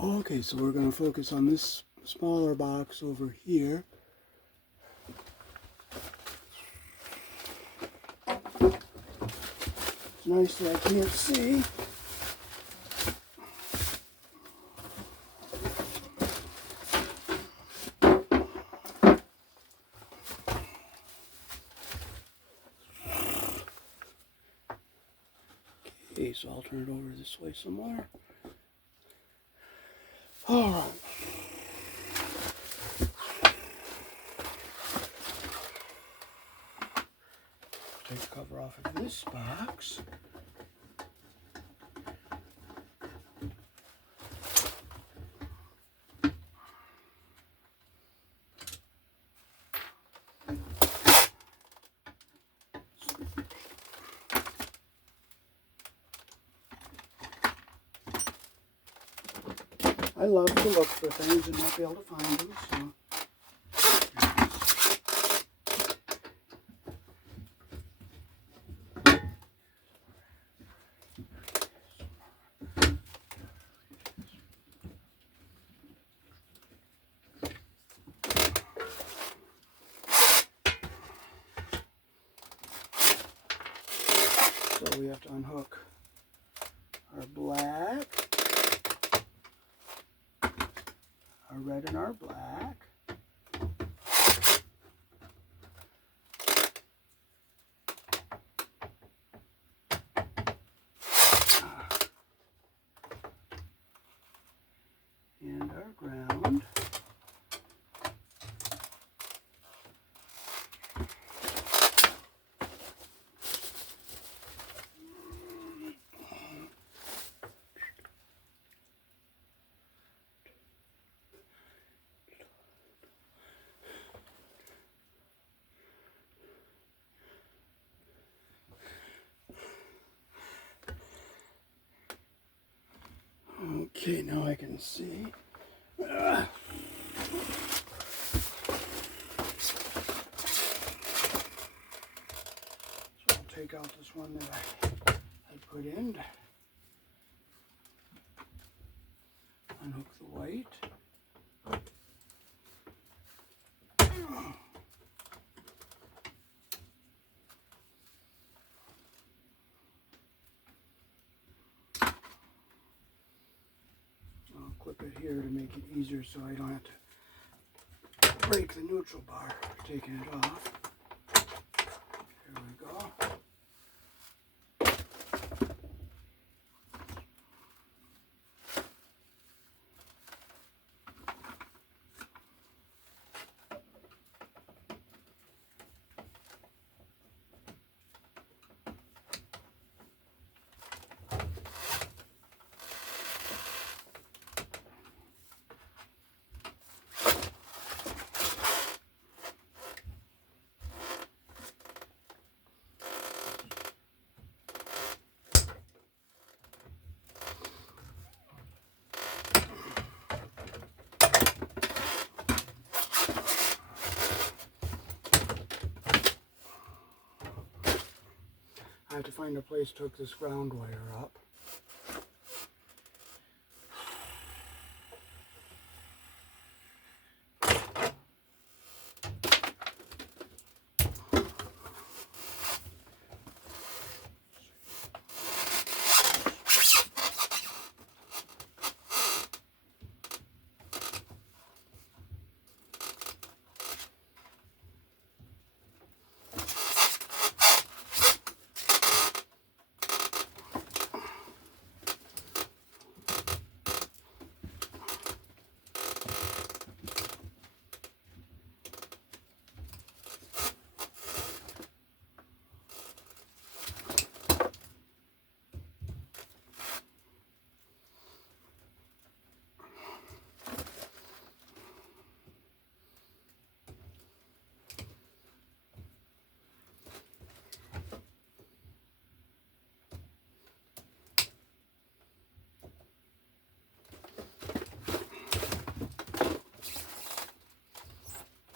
Okay, so we're going to focus on this smaller box over here. It's nice that I can't see. Okay, so I'll turn it over this way some more. All right. Take the cover off of this box. I love to look for things and not be able to find them, so. So we have to unhook our black, our red and our black. And our ground. Okay, now I can see. So I'll take out this one that I put in. Unhook the white. I'll clip it here to make it easier so I don't have to break the neutral bar taking it off. Here we go. I have to find a place to hook this ground wire up.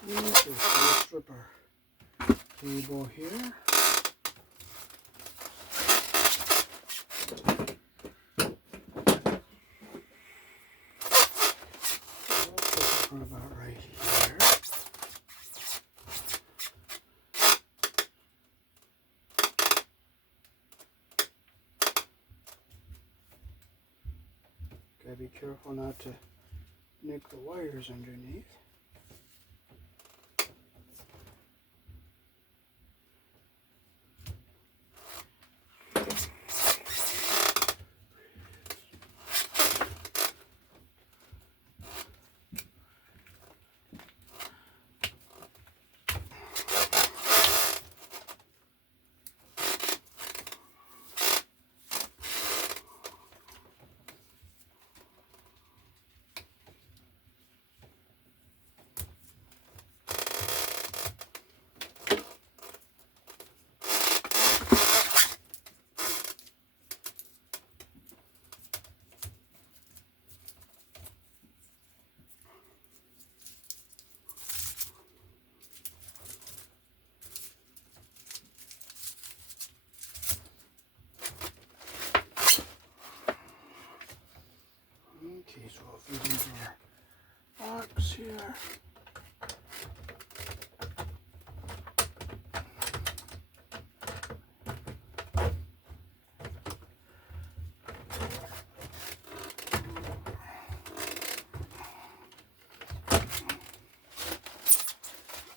Okay, so let's strip our cable here. from about right here. Gotta be careful not to nick the wires underneath. Okay, so I'll feed into our box here.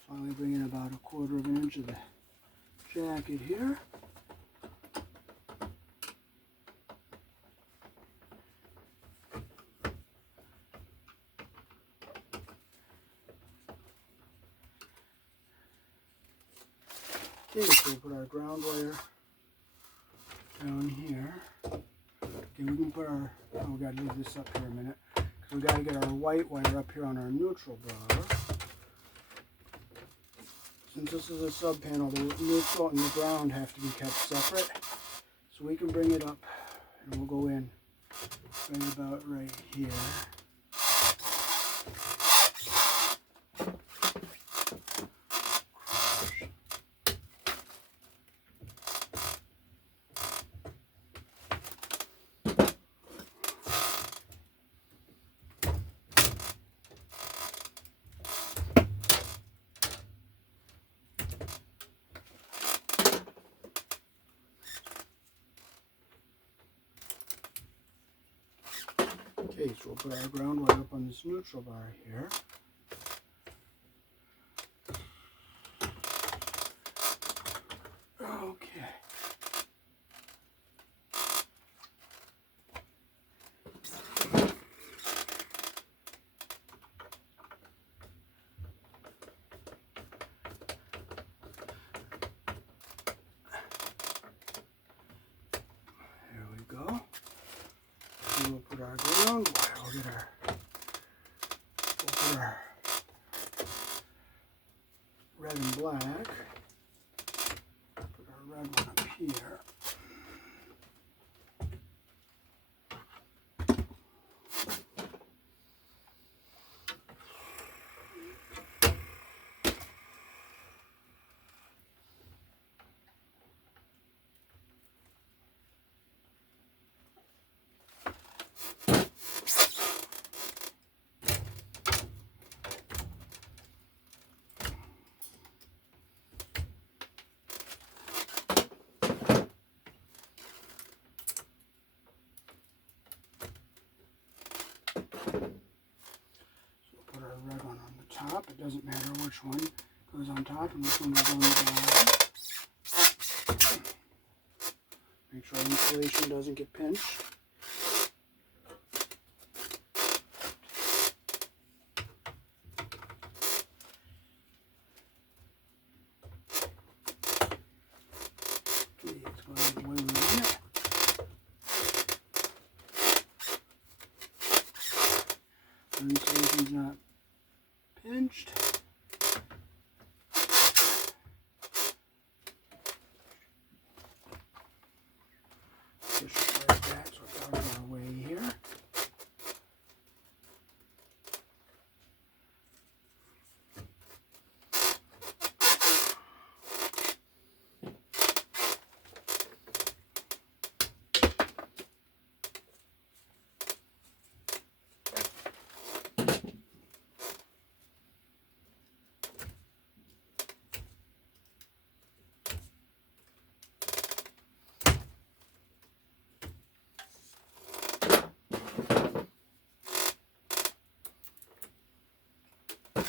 Finally bring in about 1/4 of an inch of the jacket here. Okay, so we'll put our ground wire down here. Okay, we can put our, oh, we gotta leave this up here a minute, because we gotta get our white wire up here on our neutral bar. Since this is a sub panel, the neutral and the ground have to be kept separate. So we can bring it up, and we'll go in right about right here. Okay, so we'll put our ground wire up on this neutral bar here. Okay. There we go. And we'll put our ground wire. We'll put our red and black. Put our red one up here. Red one on the top. It doesn't matter which one goes on top and which one goes on the bottom. Make sure insulation doesn't get pinched. Okay, it's going the way we want it. Insulation's not pinched. Push it right back so it's out of our way here.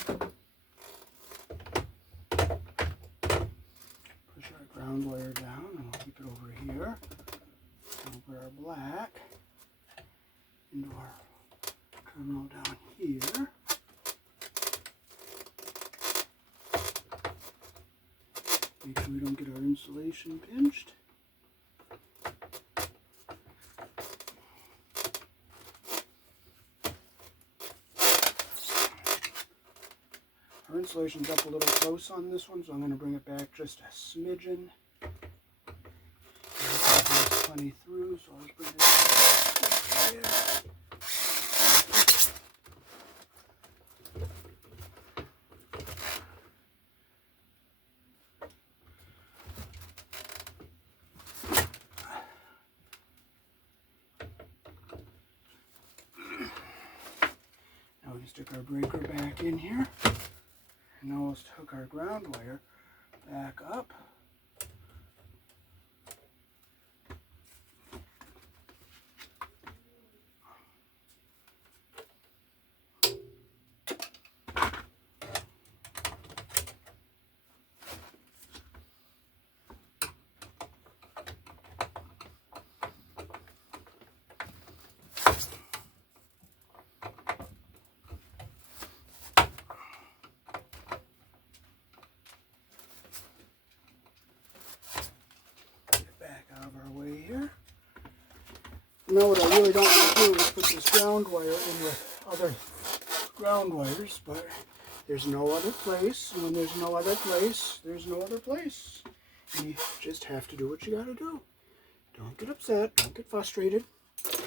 Push our ground wire down and we'll keep it over here. We'll put our black into our terminal down here. Make sure we don't get our insulation pinched. Our insulation's up a little close on this one, so I'm going to bring it back just a smidgen. There's plenty through, so I'll just bring it back there. Now we can stick our breaker back in here. And now we'll hook our ground wire back up. Now what I really don't want to do is put this ground wire in with other ground wires, but there's no other place, and when there's no other place, there's no other place. And you just have to do what you gotta do. Don't get upset, don't get frustrated. It's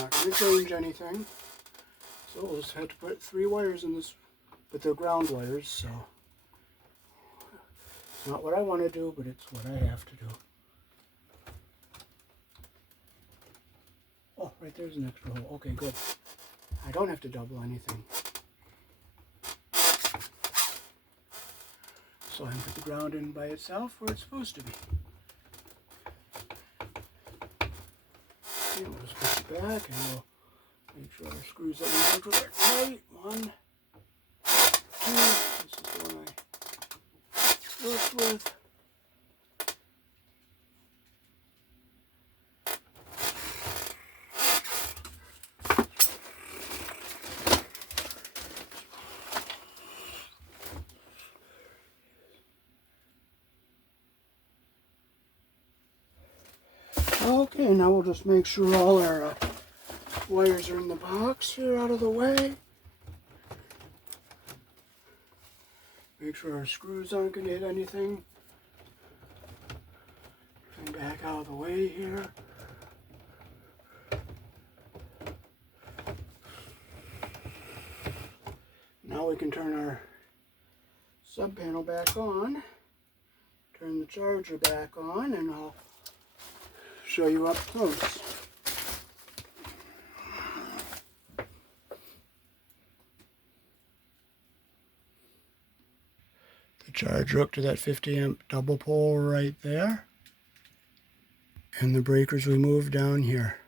not gonna change anything. So we'll just have to put 3 wires in this, but they're ground wires, so it's not what I want to do, but it's what I have to do. Oh, right there's an extra hole. Okay, good. I don't have to double anything. So I can put the ground in by itself where it's supposed to be. Okay, we'll just push it back and we'll make sure our screws that we moved with are tight. 1, 2. This is the one I worked with. Okay, now we'll just make sure all our wires are in the box here out of the way. Make sure our screws aren't going to hit anything. And back out of the way here. Now we can turn our sub panel back on. Turn the charger back on, and I'll show you up close. The charger hooked to that 50 amp double pole right there. And the breakers we moved down here.